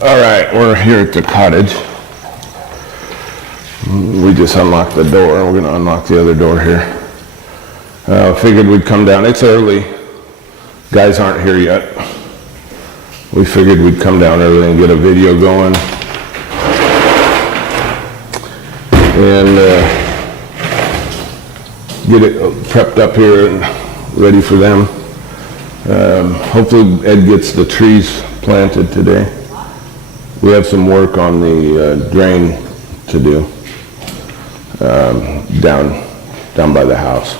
All right, we're here at the cottage. We just unlocked the door. We're gonna unlock the other door here. Figured we'd come down. It's early. Guys aren't here yet. We figured we'd come down early and get a video going. And get it prepped up here and ready for them. Hopefully Ed gets the trees planted today. We have some work on the drain to do down by the house.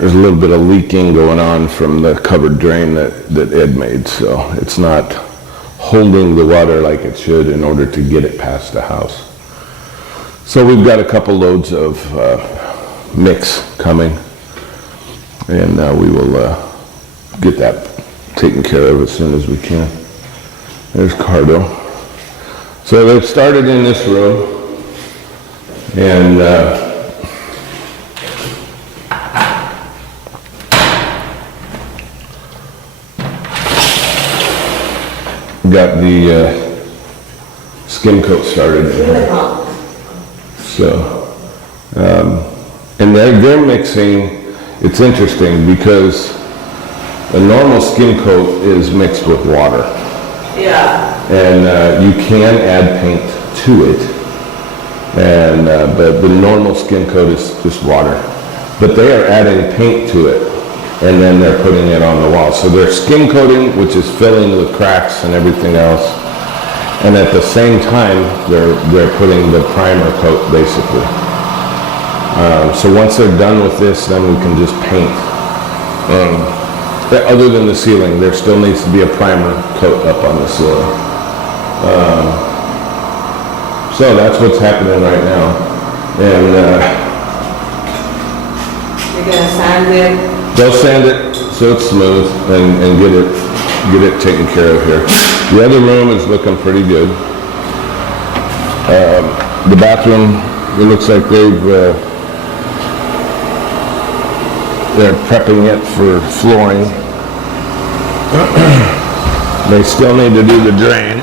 There's a little bit of leaking going on from the covered drain that Ed made, so it's not holding the water like it should in order to get it past the house. So we've got a couple loads of mix coming, and we will get that taken care of as soon as we can. There's Cardo. So they've started in this room, and got the skim coat started in here. So, and they're mixing. It's interesting because a normal skim coat is mixed with water. Yeah. And you can add paint to it, and but the normal skim coat is just water. But they are adding paint to it, and then they're putting it on the wall. So they're skim coating, which is filling with cracks and everything else. And at the same time, they're putting the primer coat, basically. So once they're done with this, then we can just paint. Other than the ceiling, there still needs to be a primer coat up on the ceiling. So that's what's happening right now. And you're gonna sand it? They'll sand it so it's smooth and get it taken care of here. The other room is looking pretty good. The bathroom, it looks like they're prepping it for flooring. They still need to do the drain,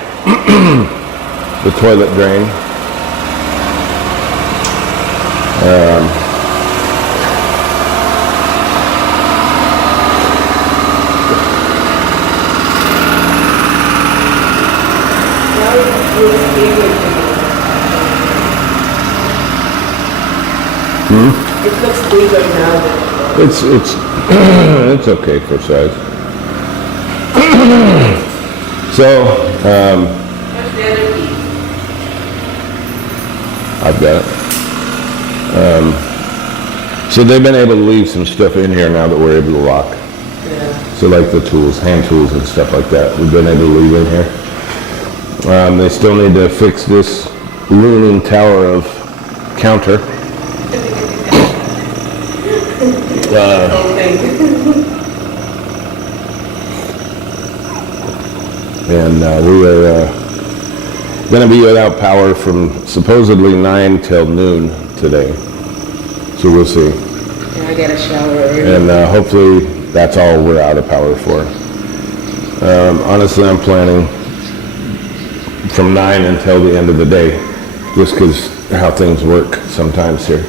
the toilet drain. It looks bigger now. It's okay for size. So, Where's the other piece? I've got it. So they've been able to leave some stuff in here now that we're able to lock. Yeah. So like the tools, hand tools and stuff like that, we've been able to leave in here. They still need to fix this looming tower of counter. And we are going to be without power from supposedly 9 till noon today. So we'll see. And I get a shower early. And hopefully that's all we're out of power for. Honestly, I'm planning from 9 until the end of the day, just because how things work sometimes here.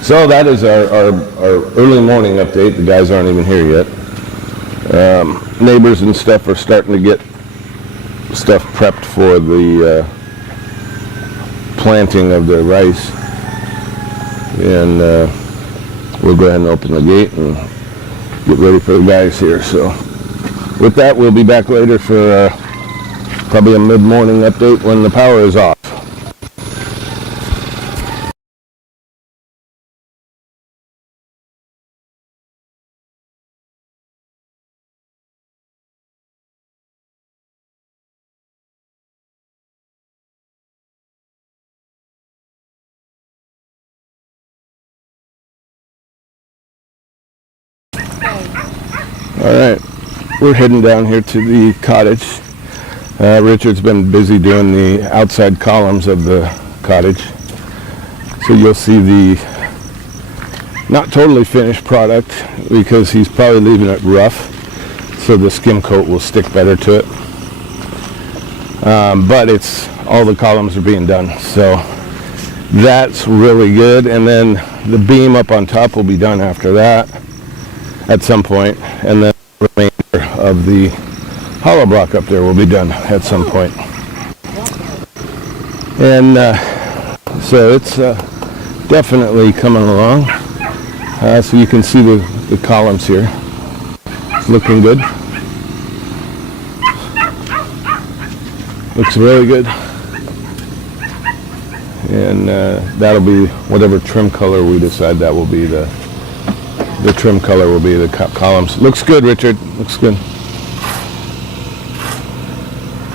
So that is our early morning update. The guys aren't even here yet. Neighbors and stuff are starting to get stuff prepped for the planting of the rice. And we'll go ahead and open the gate and get ready for the guys here. So with that, we'll be back later for probably a mid-morning update when the power is off. All right, we're heading down here to the cottage. Richard's been busy doing the outside columns of the cottage. So you'll see the not totally finished product because he's probably leaving it rough, so the skim coat will stick better to it. But all the columns are being done, so that's really good. And then the beam up on top will be done after that at some point, and then the remainder of the hollow block up there will be done at some point. And so it's definitely coming along. So you can see the columns here. It's looking good. Looks really good. And that'll be whatever trim color we decide that will be. The trim color will be the columns. Looks good, Richard. Looks good.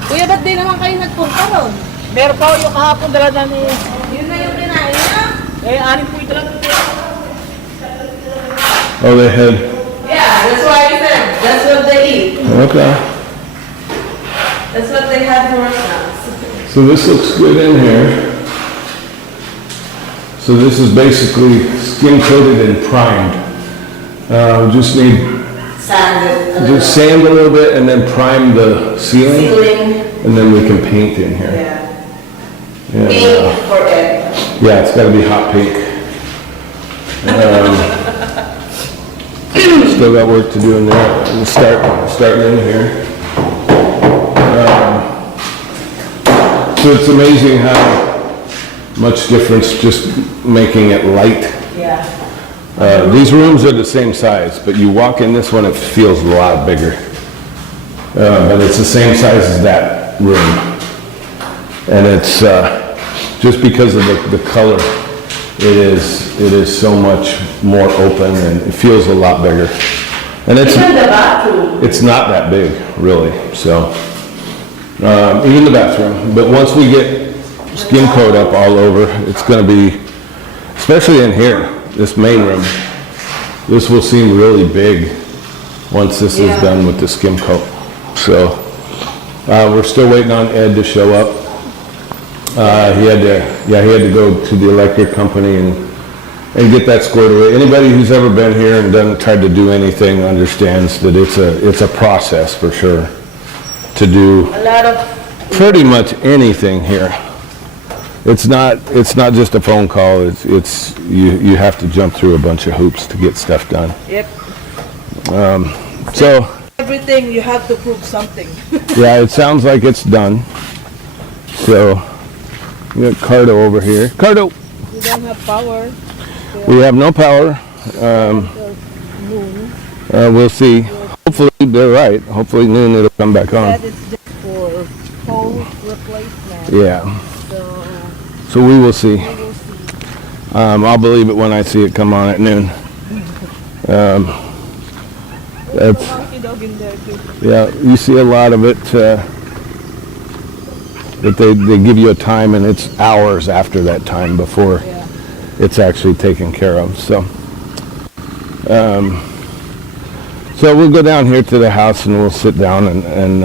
Kuya, ba't di naman kayo nagpunta ron? Meron pa yung kahapon dala na ni... Yun na yung kinain niya? anin po ito lang. Oh, they had. Yeah, that's why I said, that's what they eat. Okay. That's what they had for us now. So this looks good in here. So this is basically skin coated and primed. Just need Sanded. just sand a little bit and then prime the ceiling, Ceiling. and then we can paint in here. Yeah. And, Pink for it. yeah, it's got to be hot pink. Still got work to do in there. We'll starting in here. So it's amazing how much difference just making it light. Yeah. These rooms are the same size, but you walk in this one, it feels a lot bigger. But it's the same size as that room. And it's just because of the color, it is so much more open and it feels a lot bigger. And Even the bathroom. it's not that big, really, so. Even the bathroom, but once we get skim coat up all over, it's gonna be, especially in here, this main room, this will seem really big once this is done with the skim coat. So, we're still waiting on Ed to show up. He had to go to the electric company and get that squared away. Anybody who's ever been here and tried to do anything understands that it's a process for sure to do A lot of, pretty much anything here. It's not just a phone call. It's you have to jump through a bunch of hoops to get stuff done. Yep. So Everything you have to prove something. yeah, it sounds like it's done. So we got Cardo over here. Cardo, We don't have power. we have no power. Noon. We'll see. Hopefully they're right. Hopefully noon it'll come back on. That is just for pole replacement. Yeah. So So we will see. we will see. I'll believe it when I see it come on at noon. There's a monkey dog in there too. Yeah, you see a lot of it, that they give you a time and it's hours after that time before Yeah. it's actually taken care of, so. So we'll go down here to the house and we'll sit down and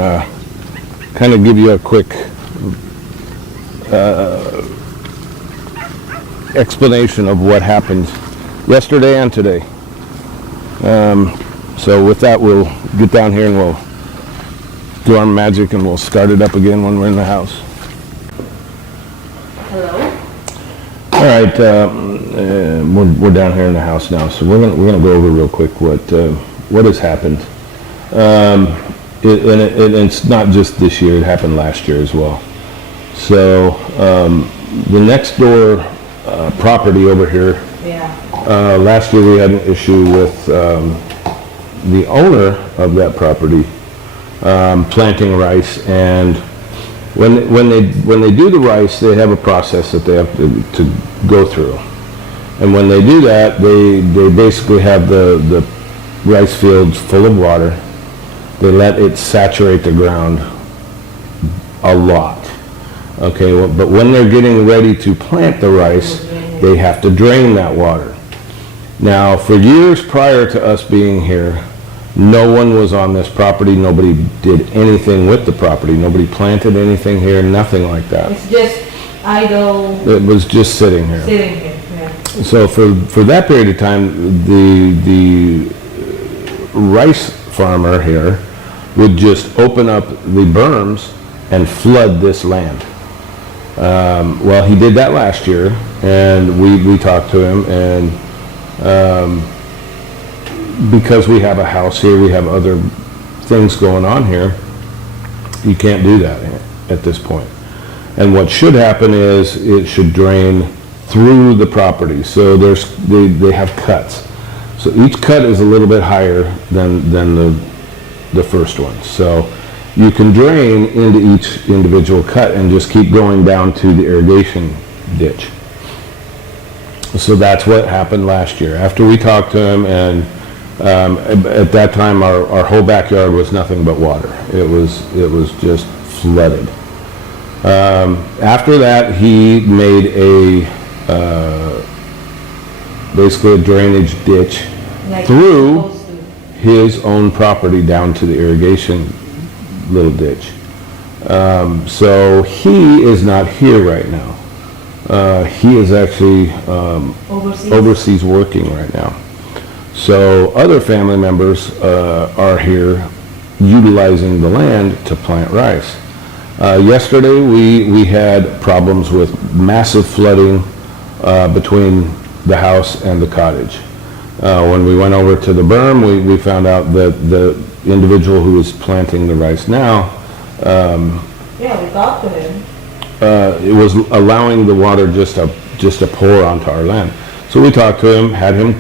kind of give you a quick explanation of what happened yesterday and today. So with that, we'll get down here and we'll do our magic and we'll start it up again when we're in the house. hello? All right, we're down here in the house now, so we're gonna go over real quick what has happened. And it's not just this year; it happened last year as well. So the next door property over here. Yeah. Last year we had an issue with the owner of that property planting rice, and when they do the rice, they have a process that they have to go through. And when they do that, they basically have the rice fields full of water. They let it saturate the ground a lot. Okay, well, but when they're getting ready to plant the rice, they have to drain that water. Now, for years prior to us being here, no one was on this property. Nobody did anything with the property. Nobody planted anything here, nothing like that. It's just idle It was just sitting here. sitting here. Yeah. So for that period of time, the rice farmer here would just open up the berms and flood this land. Well, he did that last year, and we talked to him, and because we have a house here, we have other things going on here, you can't do that at this point. And what should happen is it should drain through the property. So they have cuts. So each cut is a little bit higher than the first one. So you can drain into each individual cut and just keep going down to the irrigation ditch. So that's what happened last year. After we talked to him, and at that time our whole backyard was nothing but water. It was just flooded. After that, he made basically a drainage ditch Like through it's supposed to. his own property down to the irrigation little ditch. So he is not here right now. He is actually overseas working right now. So other family members are here utilizing the land to plant rice. Yesterday we had problems with massive flooding between the house and the cottage. When we went over to the berm, we found out that the individual who is planting the rice now, Yeah, we talked to him. it was allowing the water just to pour onto our land. So we talked to him, had him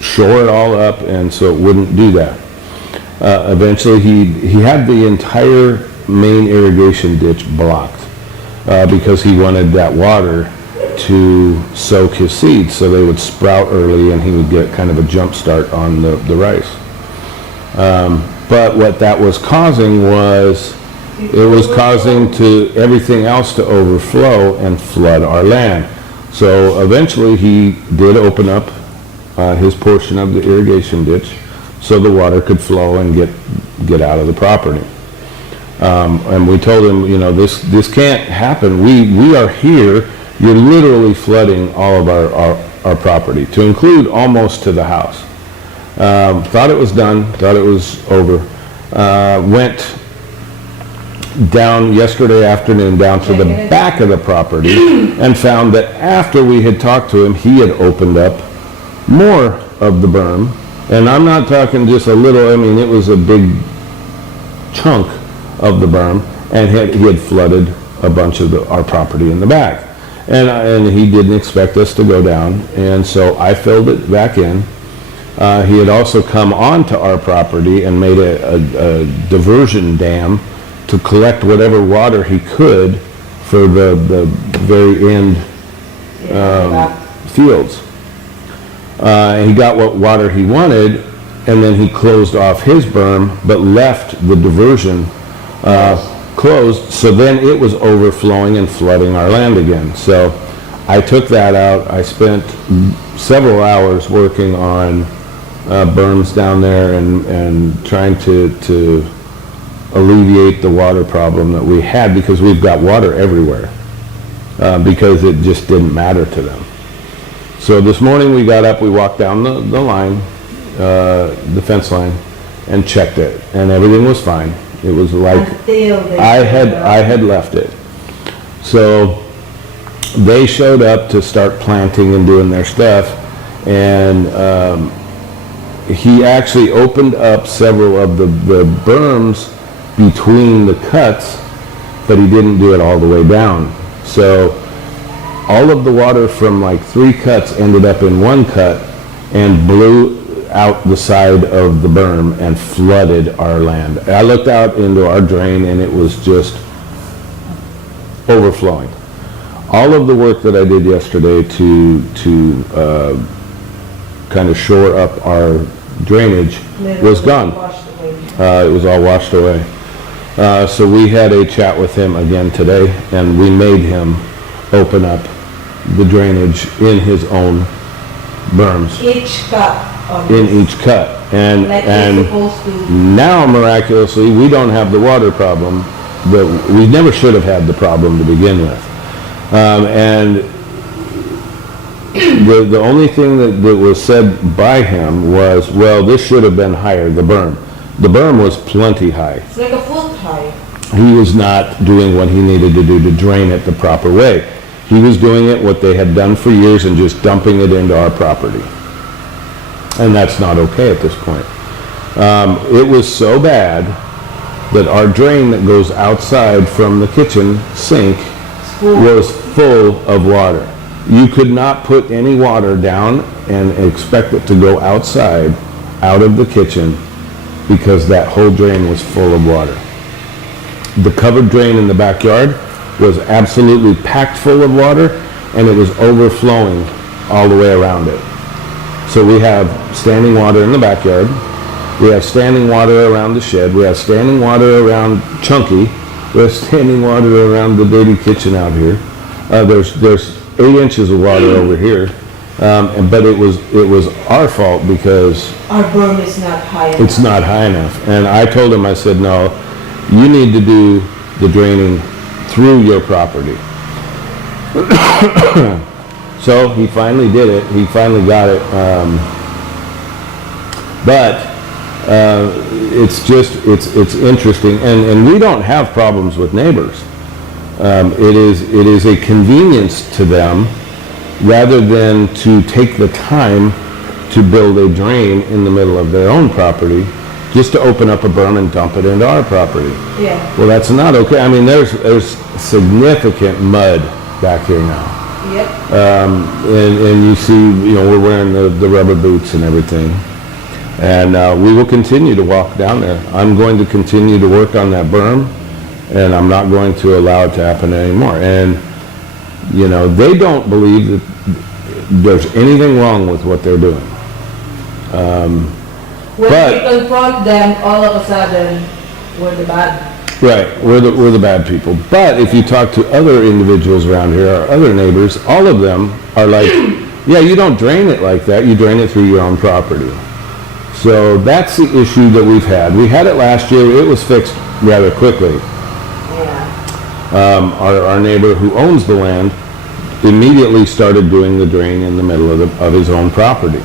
shore it all up, and so it wouldn't do that. Eventually he had the entire main irrigation ditch blocked because he wanted that water to soak his seeds so they would sprout early and he would get kind of a jump start on the rice. But what that was causing was it was causing to everything else to overflow and flood our land. So eventually he did open up his portion of the irrigation ditch so the water could flow and get out of the property. And we told him, you know, this can't happen. We are here. You're literally flooding all of our property, to include almost to the house. Thought it was done, thought it was over. Went down yesterday afternoon down to the back of the property and found that after we had talked to him, he had opened up more of the berm. And I'm not talking just a little, I mean, it was a big chunk of the berm, and he had flooded a bunch of our property in the back. And he didn't expect us to go down, and so I filled it back in. He had also come onto our property and made a diversion dam to collect whatever water he could for the very end fields. He got what water he wanted, and then he closed off his berm, but left the diversion closed, so then it was overflowing and flooding our land again. So I took that out. I spent several hours working on berms down there and trying to alleviate the water problem that we had, because we've got water everywhere, because it just didn't matter to them. So this morning we got up, we walked down the line, the fence line, and checked it, and everything was fine. It was like I had left it. So they showed up to start planting and doing their stuff, and he actually opened up several of the berms between the cuts, but he didn't do it all the way down. So all of the water from like 3 cuts ended up in one cut and blew out the side of the berm and flooded our land. I looked out into our drain and it was just overflowing. All of the work that I did yesterday to kind of shore up our drainage was gone. It was all washed away. So we had a chat with him again today, and we made him open up the drainage in his own berms. Each cut. In each cut. And like it's supposed to. Now, miraculously, we don't have the water problem that we never should have had the problem to begin with. And The only thing that was said by him was, well, this should have been higher, the berm. The berm was plenty high. It's like a foot high. He was not doing what he needed to do to drain it the proper way. He was doing it what they had done for years and just dumping it into our property. And that's not okay at this point. It was so bad that our drain that goes outside from the kitchen sink was full of water. You could not put any water down and expect it to go outside, out of the kitchen, because that whole drain was full of water. The covered drain in the backyard was absolutely packed full of water, and it was overflowing all the way around it. So we have standing water in the backyard, we have standing water around the shed, we have standing water around Chunky, we have standing water around the dirty kitchen out here. There's 8 inches of water over here, but it was our fault because Our berm is not high enough. it's not high enough. And I told him, I said, no, you need to do the draining through your property. So he finally did it. He finally got it. But it's interesting. And we don't have problems with neighbors. It is a convenience to them rather than to take the time to build a drain in the middle of their own property, just to open up a berm and dump it into our property. Yeah. Well, that's not okay. I mean, there's significant mud back here now. Yep. And you see, we're wearing the rubber boots and everything. And we will continue to walk down there. I'm going to continue to work on that berm, and I'm not going to allow it to happen anymore. And, they don't believe that there's anything wrong with what they're doing. When But- we confront them, all of a sudden, we're the bad. Right, we're the bad people. But if you talk to other individuals around here, our other neighbors, all of them are like, yeah, you don't drain it like that, you drain it through your own property. So that's the issue that we've had. We had it last year, it was fixed rather quickly. Yeah. Our neighbor who owns the land immediately started doing the drain in the middle of his own property.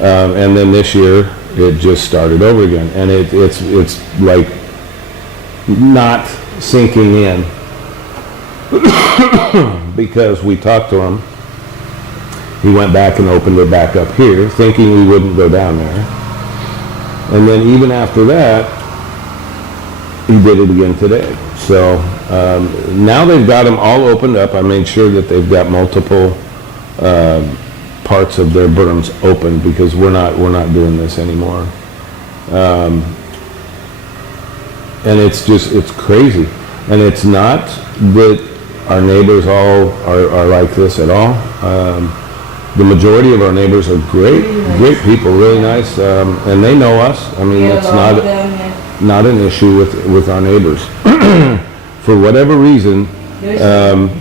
And then this year, it just started over again. And it's like not sinking in because we talked to him. He went back and opened it back up here, thinking we wouldn't go down there. And then even after that, he did it again today. So now they've got them all opened up. I made sure that they've got multiple parts of their berms open because we're not doing this anymore. And it's crazy. And it's not that our neighbors all are like this at all. The majority of our neighbors are great people, really nice, and they know us. I mean, Yeah, it's a lot of them, yeah. not an issue with our neighbors. For whatever reason,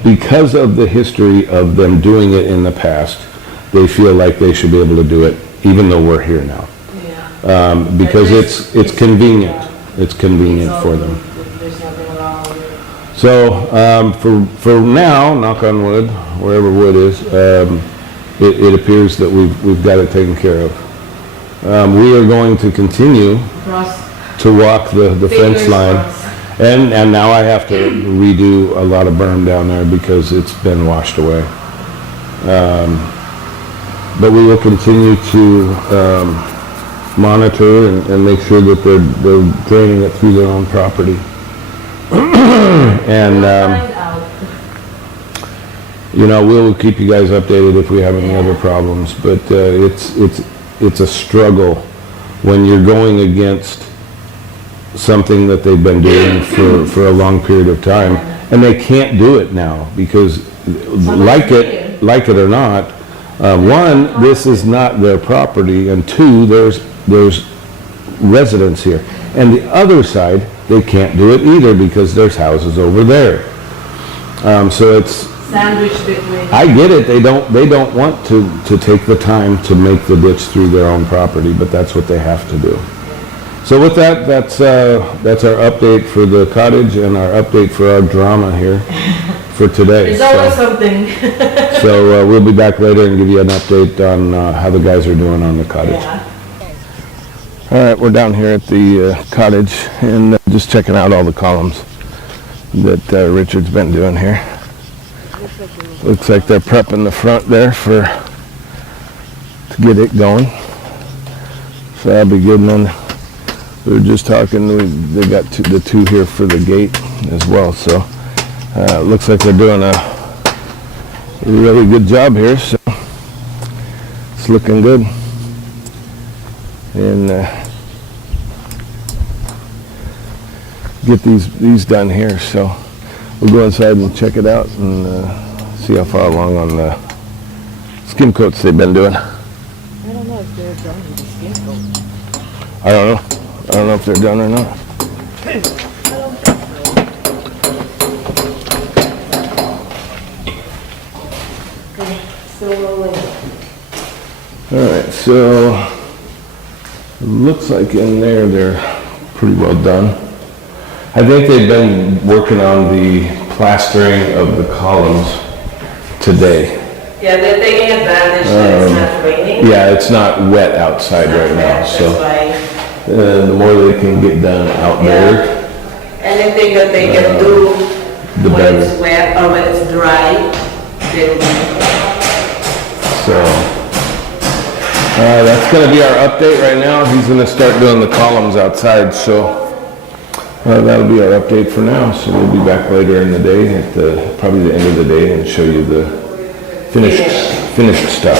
because of the history of them doing it in the past, they feel like they should be able to do it, even though we're here now. Yeah. Because it's convenient. It's convenient for them. There's nothing wrong with it. So for now, knock on wood, wherever wood is, it appears that we've got it taken care of. We are going to continue Cross to walk the fence fingers line. crossed. And now I have to redo a lot of berm down there because it's been washed away. But we will continue to monitor and make sure that they're draining it through their own property. And, Find out. we'll keep you guys updated if we have any other problems, but it's a struggle when you're going against something that they've been doing for a long period of time, and they can't do it now because like it or not, one, this is not their property, and two, there's residents here. And the other side, they can't do it either because there's houses over there. So it's, Sandwich between. I get it, they don't want to take the time to make the ditch through their own property, but that's what they have to do. So with that, that's our update for the cottage and our update for our drama here. for today. There's always So, something. we'll be back later and give you an update on how the guys are doing on the cottage. Yeah. All right, we're down here at the cottage and just checking out all the columns that Richard's been doing here. Looks like they're prepping the front there to get it going. So that'll be good. And then we were just talking, they got the two here for the gate as well. So looks like they're doing a really good job here. So it's looking good. And get these done here. So we'll go inside and check it out and see how far along on the skim coats they've been doing. I don't know if they're done with the skin coat. I don't know. I don't know if they're done or not. Okay, still rolling. All right, so it looks like in there they're pretty well done. I think they've been working on the plastering of the columns today. Yeah, they're taking advantage that it's not raining. Yeah, it's not wet outside right now, so That's why. the more they can get done out there, Anything that they can do the when better. it's wet or when it's dry, they'll do. So that's going to be our update right now. He's going to start doing the columns outside, so that'll be our update for now. So we'll be back later in the day, at probably the end of the day, and show you the finished stuff.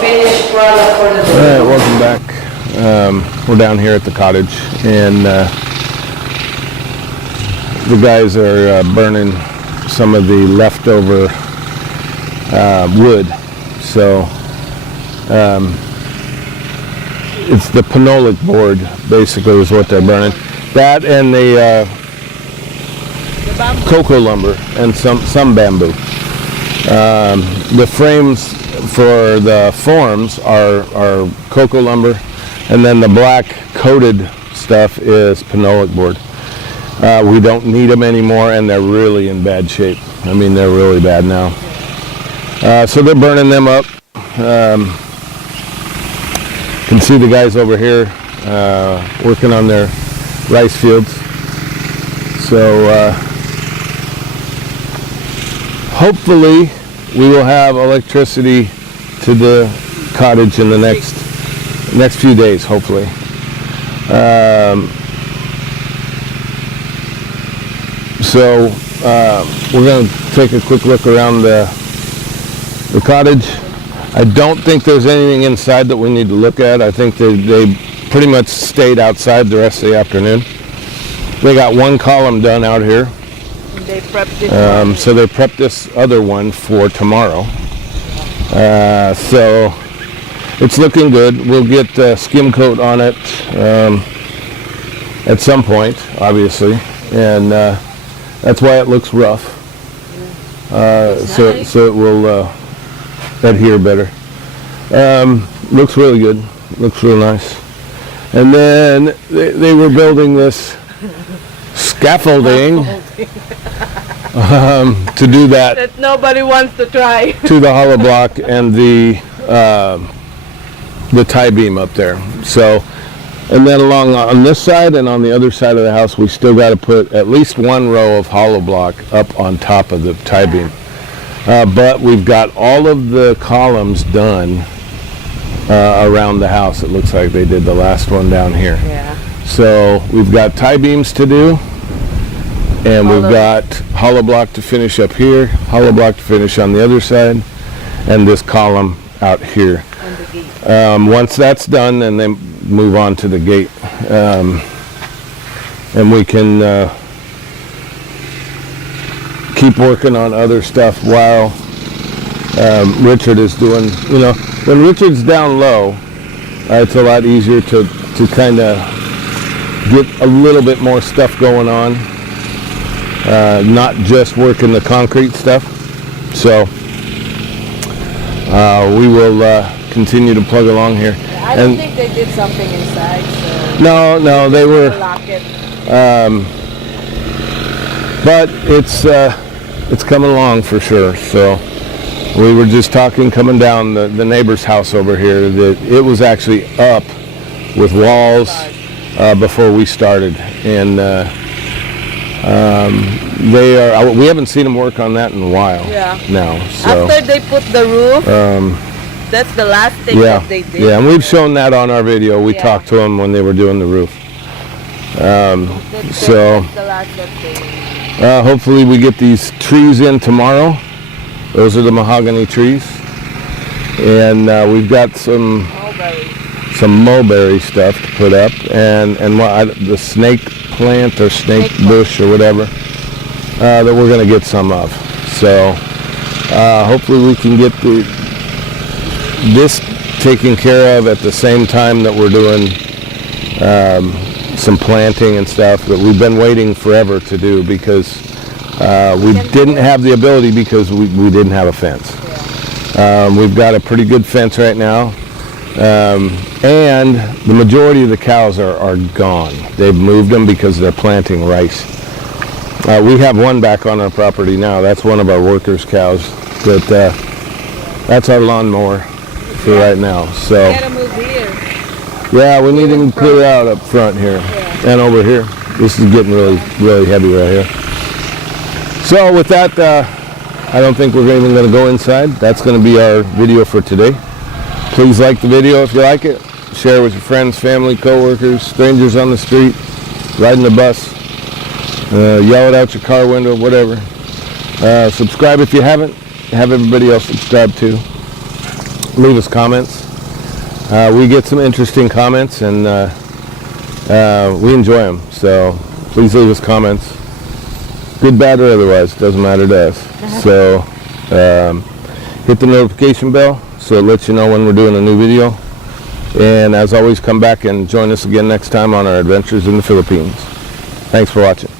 Finished product for the All day. right, welcome back. We're down here at the cottage, and the guys are burning some of the leftover wood. So it's the phenolic board, basically, is what they're burning. That and the cocoa lumber and some bamboo. The frames for the forms are cocoa lumber, and then the black coated stuff is phenolic board. We don't need them anymore, and they're really in bad shape. I mean, they're really bad now. So they're burning them up. Can see the guys over here working on their rice fields. So hopefully we will have electricity to the cottage in the next few days, hopefully. So we're going to take a quick look around the cottage. I don't think there's anything inside that we need to look at. I think they pretty much stayed outside the rest of the afternoon. They got one column done out here. And they prepped it. So they prepped this other one for tomorrow. So it's looking good. We'll get skim coat on it at some point, obviously, and that's why it looks rough. So it will adhere better. Looks really good. Looks real nice. And then they were building this scaffolding to do that nobody wants to try. to the hollow block and the tie beam up there. So, and then along on this side and on the other side of the house, we still got to put at least one row of hollow block up on top of the tie beam. But we've got all of the columns done around the house. It looks like they did the last one down here. Yeah. So we've got tie beams to do, and we've got hollow block to finish up here, hollow block to finish on the other side, and this column out here. And the gate. Once that's done, then they move on to the gate, and we can keep working on other stuff while Richard is doing, when Richard's down low, it's a lot easier to kind of get a little bit more stuff going on, not just working the concrete stuff. So we will continue to plug along here. I don't think they did something inside, so No, they were, lock it. but it's it's coming along for sure. So we were just talking coming down the neighbor's house over here that it was actually up with walls before we started, and we haven't seen them work on that in a while. Yeah. Now, so After they put the roof, that's the last thing yeah, that they did. yeah, and we've shown that on our video. We Yeah. talked to them when they were doing the roof. So That's the last that they hopefully we get these trees in tomorrow. Those are the mahogany trees, and we've got some mulberry stuff to put up, and the snake plant or snake bush or whatever that we're going to get some of. So hopefully we can get this taken care of at the same time that we're doing some planting and stuff that we've been waiting forever to do, because we didn't have the ability because we didn't have a fence. We've got a pretty good fence right now, and the majority of the cows are gone. They've moved them because they're planting rice. We have one back on our property now. That's one of our workers' cows. That's our lawnmower for right now. So gotta move here. yeah, we need them clear out up front here and over here. This is getting really heavy right here. So with that, I don't think we're even going to go inside. That's going to be our video for today. Please like the video if you like it. Share with your friends, family, co-workers, strangers on the street, riding the bus, yell it out your car window, whatever. Subscribe if you haven't. Have everybody else subscribe too. Leave us comments. We get some interesting comments, and we enjoy them. So please leave us comments. Good, bad, or otherwise, doesn't matter to us. So hit the notification bell so it lets you know when we're doing a new video. And as always, come back and join us again next time on our adventures in the Philippines. Thanks for watching.